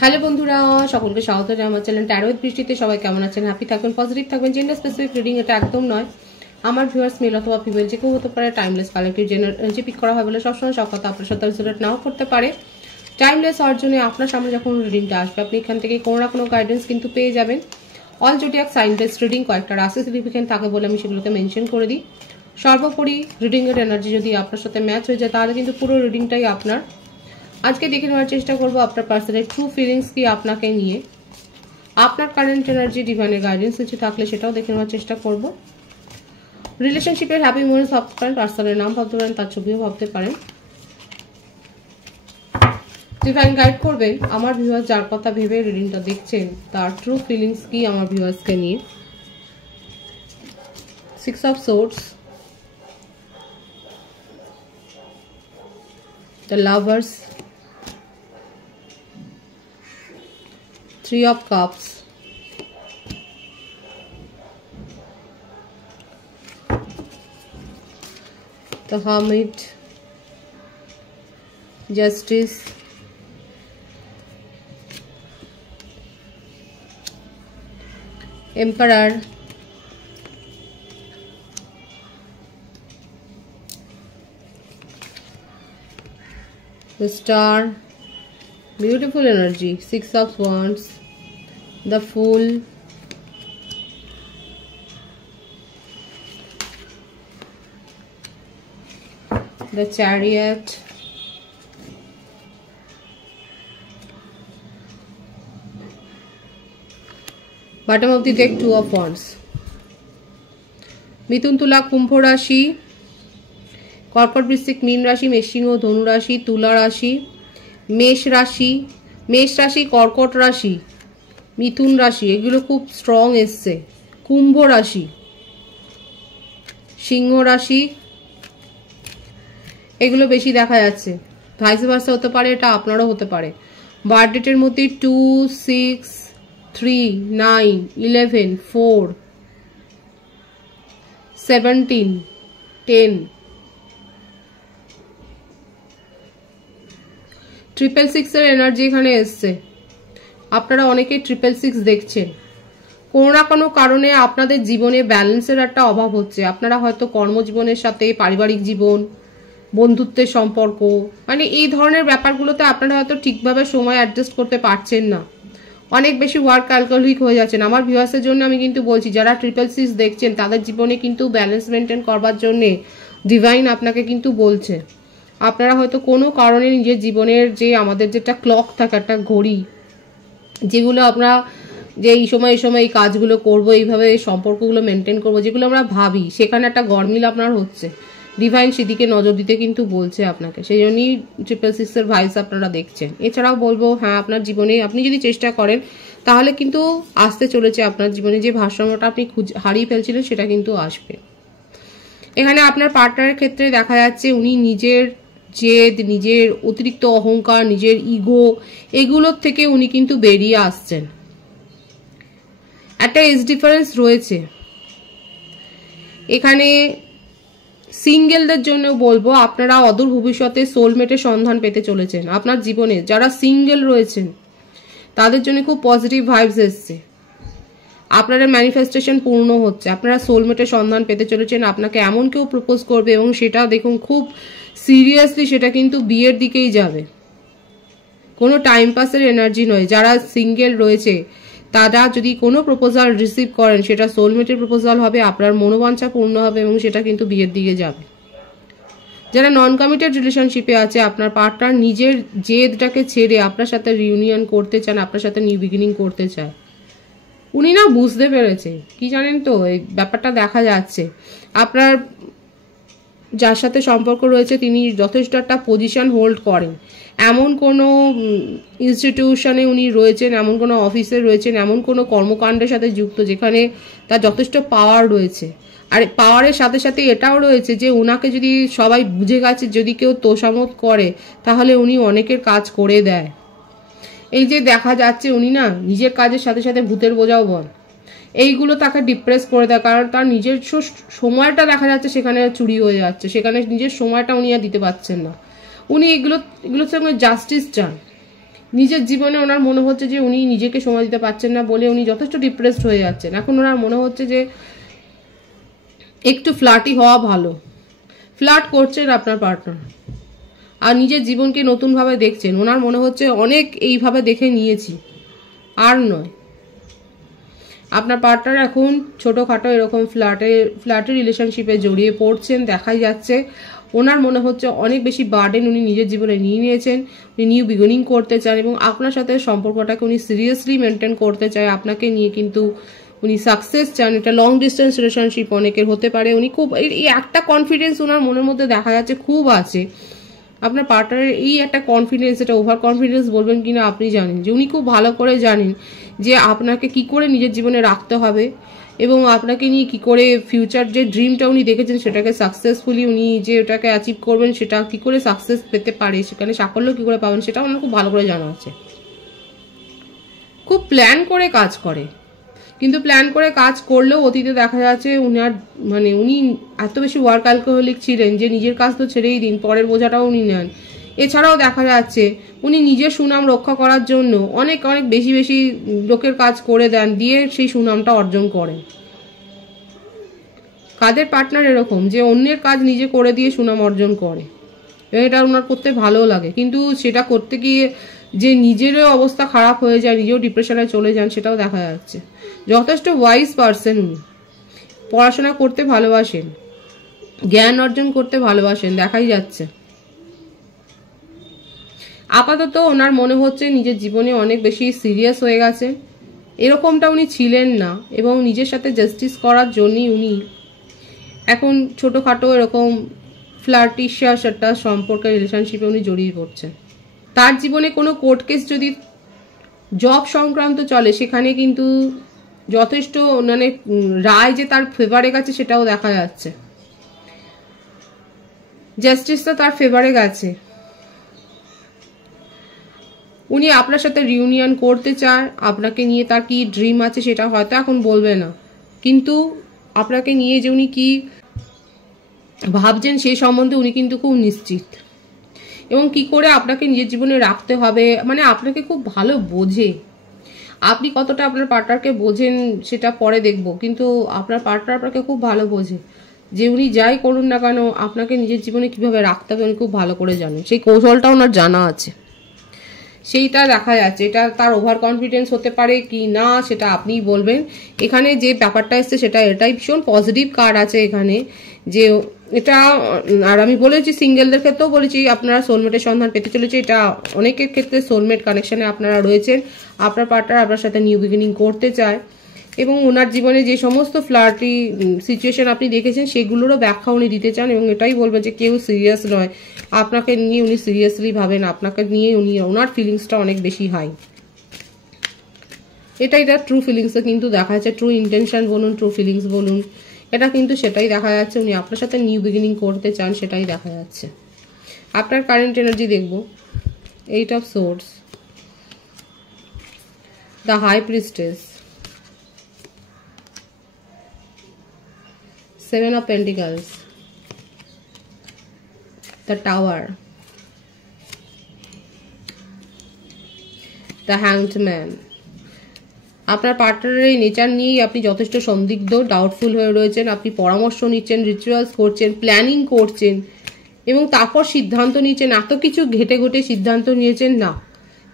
Hello বন্ধুরা, সকলকে স্বাগত জানাই আমার চ্যানেল ট্যারো উইথ বৃষ্টিতে। সবাই কেমন আছেন? হ্যাপি থাকবেন, পজিটিভ থাকবেন। জেন্ডার স্পেসিফিক রিডিং এটা একদম নয়। আমার ভিউয়ার্স মেল অথবা ফিমেল যে কেউ হতে পারে। টাইমলেস কালেক্টিভ যে পিক করা হয় বলে সবসময় সব কথা আপনার সাথে রিলেট নাও করতে পারে। টাইমলেস হওয়ার জন্য আপনার সামনে যখন রিডিংটা আসবে আপনি এখান থেকে কোনো না কোনো গাইডেন্স কিন্তু পেয়ে যাবেন। All zodiac sign based reading, কয়েকটা রাশি সিগনিফিকেন্ট থাকে বলে আমি সেগুলোকে মেনশন করে দিই। সর্বোপরি রিডিংয়ের এনার্জি যদি আপনার সাথে ম্যাচ হয়ে যায় তাহলে কিন্তু পুরো রিডিংটাই আপনার। আজকে দেখে নেওয়ার চেষ্টা করবো আপনার পার্সনের ট্রু ফিলিংস কি আপনাকে নিয়ে, আপনার কারেন্ট এনার্জি, ডিভাইনের গাইডেন্স কিছু থাকলে সেটাও দেখে নেওয়ার চেষ্টা করবো। রিলেশনশিপের হ্যাপি মোমেন্টস ভাবতে পারেন, পার্সনের নাম ভাবতে পারেন, তার ছবিও ভাবতে পারেন। ডিভাইন গাইড করবেন আমার ভিউয়ার্স যার কথা ভেবে রিডিংটা দেখছেন তার ট্রু ফিলিংস কি আমার ভিউয়ার্সকে নিয়ে। 6 of Swords, the Lovers, 3 of Cups, the Hermit, Justice, Emperor, the Star, beautiful energy, 6 of Wands, the Fool, the Chariot, bottom of the deck 2 of Wands, মিথুন, তুলা, কুম্ভ রাশি, কর্কট, বৃশ্চিক, মীন রাশি, মেষসিংহ, ধনু রাশি, তুলা রাশি, মেষ রাশি, কর্কট রাশি, মিথুন রাশি, এগুলো খুব স্ট্রং এসছে। কুম্ভ রাশি, সিংহ রাশি, এগুলো বেশি দেখা যাচ্ছে। ভাইস ভার্সা হতে পারে, এটা আপনারও হতে পারে। বার্থ ডেটের মধ্যে 2, 6, 3, 9, 11, 4, 17, 10, 666 এর এনার্জি এখানে এসছে। আপনারা অনেকে 666 দেখছেন। কোনো না কোনো কারণে আপনাদের জীবনে ব্যালেন্সের একটা অভাব হচ্ছে। আপনারা হয়তো কর্মজীবনের সাথে পারিবারিক জীবন, বন্ধুত্বের সম্পর্ক, মানে এই ধরনের ব্যাপারগুলোতে আপনারা হয়তো ঠিকভাবে সময় অ্যাডজাস্ট করতে পারছেন না। অনেক বেশি ওয়ার্ক অ্যালকোহলিক হয়ে যাচ্ছেন। আমার ভিউয়ার্সের জন্য আমি কিন্তু বলছি, যারা 666 দেখছেন তাদের জীবনে কিন্তু ব্যালেন্স মেনটেন করবার জন্যে ডিভাইন আপনাকে কিন্তু বলছে। আপনারা হয়তো কোনো কারণে নিজের জীবনের যে আমাদের যেটা ক্লক থাকে, একটা ঘড়ি, যেগুলো আমরা যে এই সময় এই কাজগুলো করবো, এইভাবে সম্পর্কগুলো মেনটেন করবো, যেগুলো আমরা ভাবি, সেখানে একটা গরমিল আপনার হচ্ছে। ডিভাইন সেদিকে নজর দিতে কিন্তু বলছে আপনাকে। সেই জন্যই 666 এর ভাইস আপনারা দেখছেন। এছাড়াও বলবো, হ্যাঁ, আপনার জীবনে আপনি যদি চেষ্টা করেন তাহলে কিন্তু আসতে চলেছে। আপনার জীবনে যে ভারসাম্যটা আপনি হারিয়ে ফেলছিলেন সেটা কিন্তু আসবে। এখানে আপনার পার্টনারের ক্ষেত্রে দেখা যাচ্ছে উনি নিজের জেদ, নিজের অতিরিক্ত অহংকার, নিজের ইগো, এগুলোর থেকে উনি কিন্তু বেরিয়ে আসছেন। একটা এজ ডিফারেন্স রয়েছে এখানে। সিঙ্গেলদের জন্য বলবো, আপনারা অদূর ভবিষ্যতে সোলমেটের সন্ধান পেতে চলেছেন। আপনার জীবনে যারা সিঙ্গেল রয়েছেন তাদের জন্য খুব পজিটিভ ভাইবস এসছে। আপনাদের ম্যানিফেস্টেশন পূর্ণ হচ্ছে। আপনারা সোলমেটের সন্ধান পেতে চলেছেন। আপনাকে এমন কেউ প্রপোজ করবে এবং সেটা দেখুন খুব সিরিয়াসলি, সেটা কিন্তু বিয়ের দিকেই যাবে। কোনো টাইম পাসের এনার্জি নয়। যারা সিঙ্গেল রয়েছে তারা যদি কোনো প্রপোজাল রিসিভ করেন সেটা সোলমেটের প্রপোজাল হবে, আপনার মনোবাঞ্ছা পূর্ণ হবে এবং সেটা কিন্তু বিয়ের দিকে যাবে। যারা নন কমিটেড রিলেশনশিপে আছে, আপনার পার্টনার নিজের জেদটাকে ছেড়ে আপনার সাথে রিউনিয়ন করতে চান, আপনার সাথে নিউ বিগিনিং করতে চায়। উনি না বুঝতে পেরেছে কি জানেন তো, এই ব্যাপারটা দেখা যাচ্ছে। আপনার যার সাথে সম্পর্ক রয়েছে তিনি যথেষ্ট একটা পজিশন হোল্ড করেন। এমন কোনো ইনস্টিটিউশনে উনি রয়েছেন, এমন কোনো অফিসে রয়েছেন, এমন কোনো কর্মকাণ্ডের সাথে যুক্ত যেখানে তার যথেষ্ট পাওয়ার রয়েছে। আর পাওয়ারের সাথে সাথে এটাও রয়েছে যে ওনাকে যদি সবাই বুঝে গেছে, যদি কেউ তোষামত করে তাহলে উনি অনেকের কাজ করে দেয়। এই যে দেখা যাচ্ছে উনি না নিজের কাজের সাথে সাথে ভূতের বোঝাও বল, এইগুলো তাকে ডিপ্রেস করে দেয়। কারণ তার নিজের সময়টা দেখা যাচ্ছে সেখানে চুরি হয়ে যাচ্ছে, সেখানে নিজের সময়টা উনি আর দিতে পারছেন না। উনি এগুলোর সঙ্গে জাস্টিস চান। নিজের জীবনে ওনার মনে হচ্ছে যে উনি নিজেকে সময় দিতে পারছেন না বলে উনি যথেষ্ট ডিপ্রেসড হয়ে যাচ্ছেন। এখন ওনার মনে হচ্ছে যে একটু ফ্লার্টি হওয়া ভালো। ফ্লার্ট করছেন আপনার পার্টনার, আর নিজের জীবনকে নতুনভাবে দেখছেন। ওনার মনে হচ্ছে অনেক এইভাবে দেখে নিয়েছি, আর নয়। আপনার পার্টনার এখন ছোটোখাটো এরকম ফ্ল্যাটে রিলেশনশিপে জড়িয়ে পড়ছেন দেখাই যাচ্ছে। ওনার মনে হচ্ছে অনেক বেশি বার্ডেন উনি নিজের জীবনে নিয়ে নিয়েছেন। উনি নিউ বিগিনিং করতে চান এবং আপনার সাথে সম্পর্কটাকে উনি সিরিয়াসলি মেনটেন করতে চায় আপনাকে নিয়ে, কিন্তু উনি সাকসেস চান। এটা লং ডিস্টেন্স রিলেশনশিপ অনেকের হতে পারে। উনি খুব এই একটা কনফিডেন্স ওনার মনের মধ্যে দেখা যাচ্ছে খুব আছে। আপনার পার্টনারের এই একটা কনফিডেন্স, এটা ওভার কনফিডেন্স বলবেন কিনা আপনি জানেন, যে উনি খুব ভালো করে জানেন যে আপনাকে কি করে নিজের জীবনে রাখতে হবে এবং আপনাকে নিয়ে কি করে ফিউচার যে ড্রিমটা উনি দেখেছেন সেটাকে সাকসেসফুলি উনি যে ওটাকে অ্যাচিভ করবেন, সেটা কি করে সাকসেস পেতে পারে, সেখানে সাফল্য কি করে পাবেন, সেটা ওনার খুব ভালো করে জানা আছে। খুব প্ল্যান করে কাজ করে, কিন্তু প্ল্যান করে কাজ করলেও অতীতে দেখা যাচ্ছে উনি এত বেশি ওয়ার্ক অ্যালকোহলিক ছিলেন যে নিজের কাজ তো ছেড়েই দিন, পরের বোঝাটাও উনি নেন। এছাড়াও দেখা যাচ্ছে উনি নিজের সুনাম রক্ষা করার জন্য অনেক অনেক বেশি বেশি লোকের কাজ করে দেন, দিয়ে সেই সুনামটা অর্জন করেন। কাদের পার্টনার এরকম যে অন্যের কাজ নিজে করে দিয়ে সুনাম অর্জন করে, এবং এটা ওনার করতে ভালোও লাগে, কিন্তু সেটা করতে গিয়ে যে নিজেরও অবস্থা খারাপ হয়ে যায়, নিজেও ডিপ্রেশনে চলে যান, সেটাও দেখা যাচ্ছে। যথেষ্ট ওয়াইজ পার্সন উনি, পড়াশোনা করতে ভালোবাসেন, জ্ঞান অর্জন করতে ভালোবাসেন দেখাই যাচ্ছে। আপাতত ওনার মনে হচ্ছে নিজের জীবনে অনেক বেশি সিরিয়াস হয়ে গেছে, এরকমটা উনি ছিলেন না, এবং নিজের সাথে জাস্টিস করার জন্যই উনি এখন ছোটোখাটো এরকম ফ্লার্টিশিয়াস একটা সম্পর্কে রিলেশনশিপে উনি জড়িয়ে পড়ছেন। তার জীবনে কোনো কোর্ট কেস যদি জব সংক্রান্ত চলে, সেখানে কিন্তু যথেষ্ট মানে রায় যে তার ফেভারে গেছে সেটাও দেখা যাচ্ছে। জাস্টিসটা তার ফেভারে গেছে। উনি আপনার সাথে রিউনিয়ন করতে চায়, আপনাকে নিয়ে তার কি ড্রিম আছে সেটা হয়তো এখন বলবে না, কিন্তু আপনাকে নিয়ে যে উনি কি ভাবছেন সেই সম্বন্ধে উনি কিন্তু খুব নিশ্চিত, এবং কি করে আপনাকে নিজের জীবনে রাখতে হবে মানে আপনাকে খুব ভালো বোঝে। আপনি কতটা আপনার পার্টনারকে বোঝেন সেটা পরে দেখব, কিন্তু আপনার পার্টনার আপনাকে খুব ভালো বোঝে, যে উনি যাই করুন না কেন আপনাকে নিজের জীবনে কিভাবে রাখতে হবে উনি খুব ভালো করে জানেন, সেই কৌশলটা ওনার জানা আছে, সেইটা দেখা যাচ্ছে। এটা তার ওভার কনফিডেন্স হতে পারে কি না সেটা আপনিই বলবেন। এখানে যে ব্যাপারটা এসছে সেটা এটাই ভীষণ পজিটিভ কার্ড আছে এখানে, যে এটা আর আমি বলেছি সিঙ্গেলদের ক্ষেত্রেও বলেছি আপনারা সোলমেটের সন্ধান পেতে চলেছে। এটা অনেকের ক্ষেত্রে সোলমেট কানেকশনে আপনারা রয়েছেন, আপনার পার্টনার আপনার সাথে নিউ বিগিনিং করতে চায়, এবং ওনার জীবনে যে সমস্ত ফ্লার্টি সিচুয়েশন আপনি দেখেছেন সেগুলোরও ব্যাখ্যা উনি দিতে চান, এবং এটাই বলবেন যে কেউ সিরিয়াস নয়, আপনাকে নিয়ে উনি সিরিয়াসলি ভাবেন, আপনাকে নিয়ে ওনার ফিলিংসটা অনেক বেশি হাই। এটা ট্রু ফিলিংসে কিন্তু দেখা যাচ্ছে, ট্রু ইন্টেনশন বলুন, ট্রু ফিলিংস বলুন, এটা কিন্তু সেটাই দেখা যাচ্ছে। উনি আপনার সাথে নিউ বিগিনিং করতে চান, সেটাই দেখা যাচ্ছে। আপনার কারেন্ট এনার্জি দেখব, 8 of Swords, the High Priestess, 7 of Pentacles, the Tower, the Hanged Man। আপনার পার্টনারের এই নেচার নিয়েই আপনি যথেষ্ট সন্দিগ্ধ, ডাউটফুল হয়ে রয়েছেন। আপনি পরামর্শ নিচ্ছেন, রিচুয়ালস করছেন, প্ল্যানিং করছেন, এবং তারপর সিদ্ধান্ত নিচ্ছেন। এত কিছু ঘেটে ঘুটে সিদ্ধান্ত নিয়েছেন না,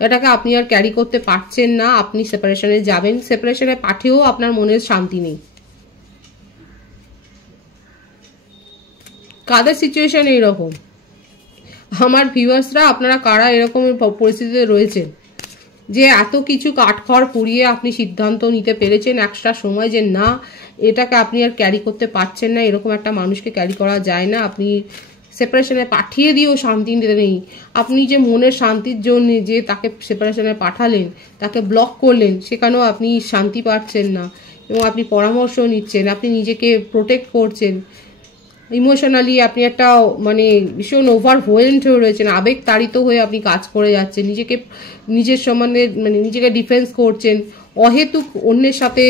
এটাকে আপনি আর ক্যারি করতে পারছেন না, আপনি সেপারেশনে যাবেন। সেপারেশনে পাঠিয়েও আপনার মনের শান্তি নেই। কাদের সিচুয়েশন এইরকম আমার ভিউয়ার্সরা, আপনারা কারা এরকম পরিস্থিতিতে রয়েছেন যে এত কিছু কাঠখড় পুড়িয়ে আপনি সিদ্ধান্ত নিতে পেরেছেন একটা সময় যে না এটাকে আপনি আর ক্যারি করতে পারছেন না, এরকম একটা মানুষকে ক্যারি করা যায় না। আপনি সেপারেশনে পাঠিয়ে দিয়েও শান্তি নিতে নেই। আপনি যে মনের শান্তির জন্য যে তাকে সেপারেশনে পাঠালেন, তাকে ব্লক করলেন, সেখানেও আপনি শান্তি পাচ্ছেন না, এবং আপনি পরামর্শ নিচ্ছেন, আপনি নিজেকে প্রোটেক্ট করছেন। ইমোশনালি আপনি একটা মানে ভীষণ ওভারওয়েলড হয়ে রয়েছেন, আবেগ তাড়িত হয়ে আপনি কাজ করে যাচ্ছেন, নিজের সম্বন্ধে মানে নিজেকে ডিফেন্স করছেন, অহেতুক অন্যের সাথে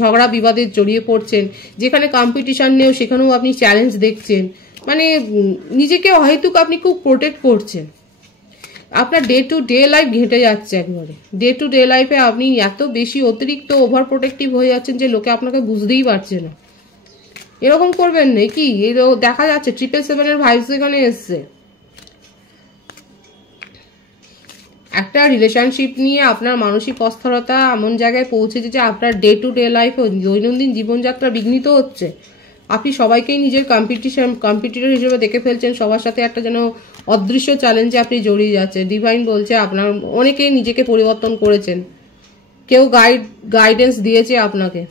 ঝগড়া বিবাদে জড়িয়ে পড়ছেন, যেখানে কম্পিটিশন নেও সেখানেও আপনি চ্যালেঞ্জ দেখছেন, মানে নিজেকে অহেতুক আপনি খুব প্রোটেক্ট করছেন। আপনার ডে টু ডে লাইফ ঘেঁটে যাচ্ছে একবারে। ডে টু ডে লাইফে আপনি এত বেশি অতিরিক্ত ওভার প্রোটেক্টিভ হয়ে যাচ্ছেন যে লোকে আপনাকে বুঝতেই পারছে না। এরকম করবেন না কি, দেখা যাচ্ছে 777 ভাইবস এখানে এসছে। একটা রিলেশনশিপ নিয়ে আপনার মানসিক অস্থিরতা এমন জায়গায় পৌঁছেছে যে আপনার ডে টু ডে লাইফে দৈনন্দিন জীবনযাত্রা বিঘ্নিত হচ্ছে। আপনি সবাইকেই নিজের কম্পিটিটর হিসেবে দেখে ফেলছেন, সবার সাথে একটা যেন অদৃশ্য চ্যালেঞ্জে আপনি জড়িয়ে যাচ্ছেন। ডিভাইন বলছে আপনার অনেকেই নিজেকে পরিবর্তন করেছেন, কেউ গাইডেন্স দিয়েছে আপনাকে,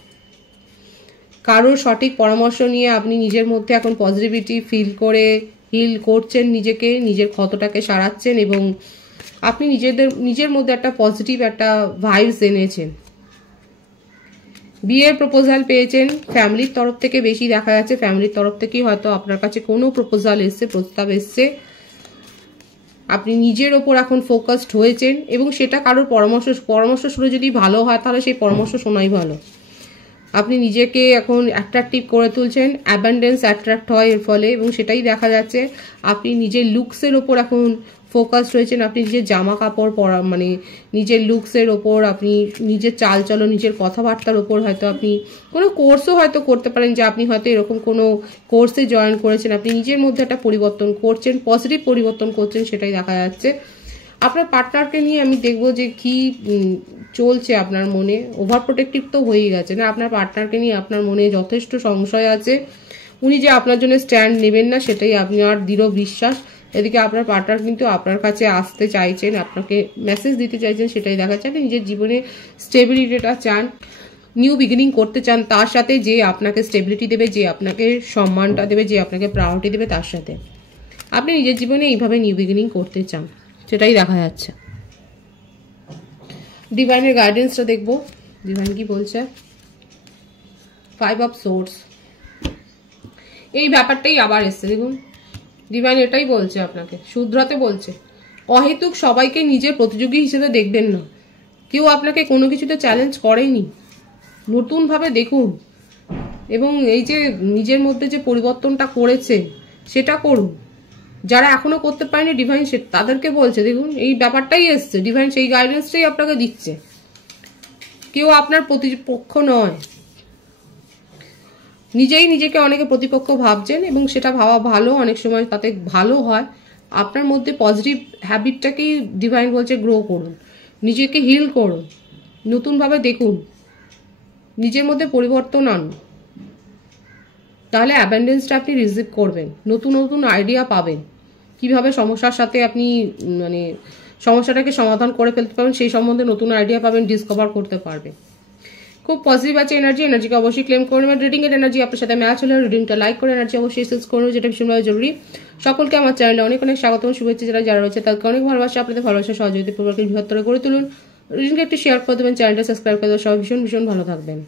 কারোর সঠিক পরামর্শ নিয়ে আপনি নিজের মধ্যে এখন পজিটিভিটি ফিল করে হিল করছেন, নিজেকে নিজের ক্ষতটাকে সারাচ্ছেন এবং আপনি নিজের মধ্যে একটা পজিটিভ একটা ভাইবস এনেছেন। বিয়ের প্রপোজাল পেয়েছেন ফ্যামিলির তরফ থেকে, বেশি দেখা যাচ্ছে ফ্যামিলির তরফ থেকেই হয়তো আপনার কাছে কোনো প্রপোজাল এসছে, প্রস্তাব এসছে। আপনি নিজের ওপর এখন ফোকাসড হয়েছেন এবং সেটা কারোর পরামর্শ শুনে যদি ভালো হয় তাহলে সেই পরামর্শ শোনাই ভালো। আপনি নিজেকে এখন অ্যাট্রাকটিভ করে তুলছেন, অ্যাবান্ডেন্স অ্যাট্রাক্ট হয় এর ফলে, এবং সেটাই দেখা যাচ্ছে। আপনি নিজের লুকসের ওপর এখন ফোকাসড হয়েছেন। আপনি নিজের জামা কাপড় পরা মানে নিজের লুকসের ওপর, আপনি নিজের চালচলন, নিজের কথাবার্তার ওপর হয়তো আপনি কোনো কোর্সও হয়তো করতে পারেন, যে আপনি হয়তো এরকম কোনো কোর্সে জয়েন করেছেন। আপনি নিজের মধ্যে একটা পরিবর্তন করছেন, পজিটিভ পরিবর্তন করছেন, সেটাই দেখা যাচ্ছে। আপনার পার্টনারকে নিয়ে আমি দেখবো যে কি চলছে আপনার মনে। ওভার প্রোটেক্টিভ তো হয়েই গেছে না, আপনার পার্টনারকে নিয়ে আপনার মনে যথেষ্ট সংশয় আছে। উনি যে আপনার জন্য স্ট্যান্ড নেবেন না সেটাই আপনার দৃঢ় বিশ্বাস। এদিকে আপনার পার্টনার কিন্তু আপনার কাছে আসতে চাইছেন, আপনাকে মেসেজ দিতে চাইছেন, সেটাই দেখা যাচ্ছে। আপনি নিজের জীবনে স্টেবিলিটিটা চান, নিউ বিগিনিং করতে চান, তার সাথে যে আপনাকে স্টেবিলিটি দেবে, যে আপনাকে সম্মানটা দেবে, যে আপনাকে প্রায়োরিটি দেবে, তার সাথে আপনি নিজের জীবনে এইভাবে নিউ বিগিনিং করতে চান, সেটাই দেখা যাচ্ছে। ডিভাইনের গাইডেন্সটা দেখবো, ডিভাইন কি বলছে। 5 অফ সোর্স, এই ব্যাপারটাই আবার এসছে দেখুন। ডিভাইন এটাই বলছে, আপনাকে শুধরাতে বলছে। অহেতুক সবাইকে নিজের প্রতিযোগী হিসেবে দেখবেন না। কেউ আপনাকে কোনো কিছুতে চ্যালেঞ্জ করেনি, নতুনভাবে দেখুন এবং এই যে নিজের মধ্যে যে পরিবর্তনটা করেছে সেটা করুন। যারা এখনো করতে পারেনি ডিভাইন তাদেরকে বলছে, দেখুন এই ব্যাপারটাই এসছে। ডিভাইন সেই গাইডেন্সটাই আপনাকে দিচ্ছে। কেউ আপনার প্রতিপক্ষ নয়, নিজেই নিজেকে অনেকে প্রতিপক্ষ ভাবছেন এবং সেটা ভাবা ভালো, অনেক সময় তাতে ভালো হয়। আপনার মধ্যে পজিটিভ হ্যাবিটটাকেই ডিভাইন বলছে গ্রো করুন, নিজেকে হিল করুন, নতুনভাবে দেখুন, নিজের মধ্যে পরিবর্তন আনুন, তাহলে অ্যাবান্ডেন্সটা আপনি রিসিভ করবেন, নতুন নতুন আইডিয়া পাবেন, কিভাবে সমস্যার সাথে আপনি মানে সমস্যাটাকে সমাধান করে ফেলতে পারবেন, সেই সম্বন্ধে নতুন আইডিয়া পাবেন, ডিসকভার করতে পারবেন। খুব পজিটিভ আছে এনার্জিকে অবশ্যই ক্লেম করে নেবেন। রিডিং এর এনার্জি আপনার সাথে ম্যাচ হলে রিডিংটা লাইক করে এনার্জি অবশ্যই সেন্স করে নেবেন, যেটা ভীষণভাবে জরুরি। সকলকে আমার চ্যানেলে অনেক অনেক স্বাগত ও শুভেচ্ছা। যারা রয়েছে তাদেরকে অনেক ভালোবাসা, আপনাদের ভালোবাসা সহযোগিতা পূর্বক বৃহত্তর করে তুলুন। রিডিংটা একটু শেয়ার করে দেবেন, চ্যানেলটা সাবস্ক্রাইব করে দেবেন। সবাই ভীষণ ভীষণ ভালো থাকবেন।